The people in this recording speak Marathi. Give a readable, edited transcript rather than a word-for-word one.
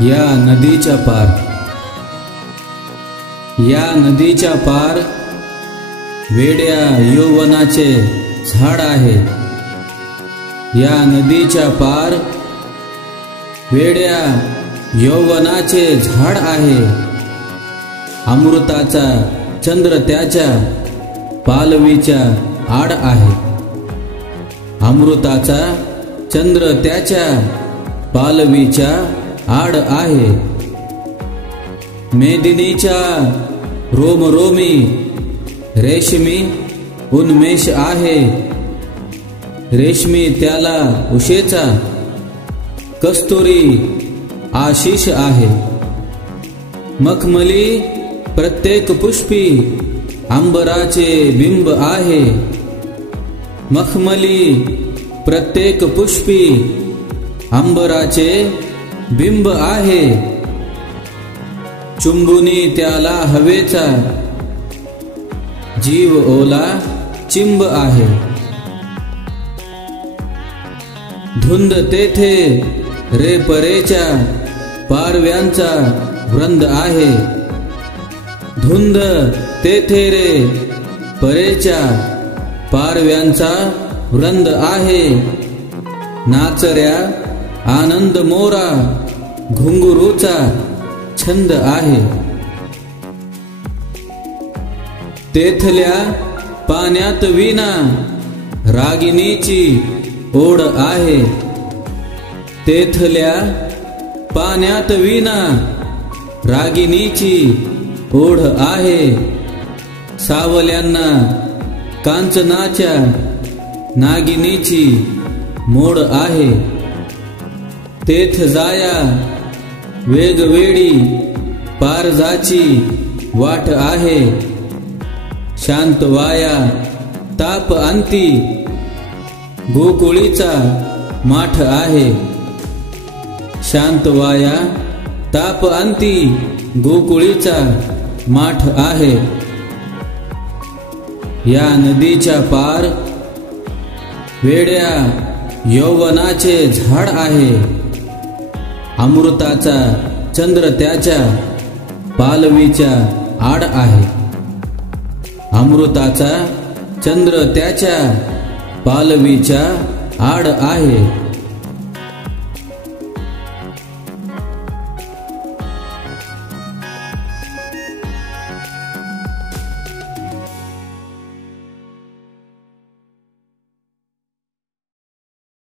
या नदीच्या पार, या नदीच्या पार वेड्या यौवनाचे झाड आहे। या नदीच्या पार वेड्या यौवनाचे झाड आहे। अमृताचा चंद्र त्याच्या पालवीच्या आड आहे। अमृताचा चंद्र त्याच्या पालवीच्या आड आहे। मेदिनीच्या रोमरोमी रेशमी उन्मेष आहे। रेशमी त्याला उशेचा कस्तुरी आशिष आहे। मखमली प्रत्येक पुष्पी अंबराचे बिंब आहे। मखमली प्रत्येक पुष्पी अंबराचे बिंब आहे। चुंबुनी त्याला हवेचा जीव ओला चिंब आहे। धुंद तेथे रे परेच्या पारव्यांचा वृंद आहे। धुंद तेथे रे परेच्या पारव्यांचा वृंद आहे। नाचऱ्या आनंद मोरा घुंगरूचा छंद आहे। तेथल्या पाण्यात विना रागिनीची ओढ आहे। तेथल्या पाण्यात विना रागिनीची ओढ आहे। सावल्यांना कांचनाच्या नागिनीची मोड आहे। तेथ जाया वेगवेळी पारजाची वाट आहे। शांत वाया ताप अंती गोकुळीचा माठ आहे। शांत वाया ताप अंती गोकुळीचा माठ आहे। या नदीच्या पार वेड्या यौवनाचे झाड आहे। अमृताचा चंद्र त्याच्या पालवीच्या आड आहे। अमृताचा चंद्र त्याच्या पालवीच्या आड आहे।